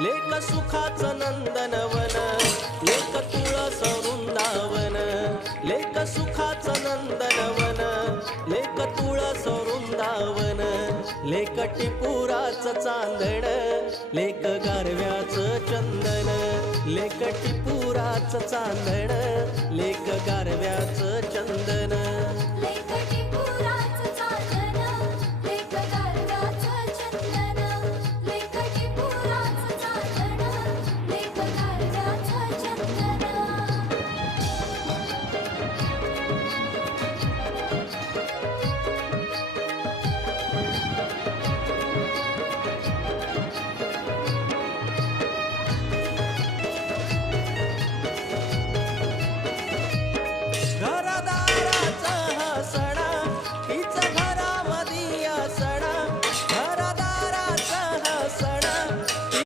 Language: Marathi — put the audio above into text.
लेक सुखाचं नंदनवन, लेक तुळस वृंदावन. लेक सुखाचं नंदनवन, लेक तुळस वृंदावन. लेक टिपुराचं चांदण, लेक गारव्याचं चंदन. लेक टिपुराचं चांदण, लेक गारव्याचं चंदन.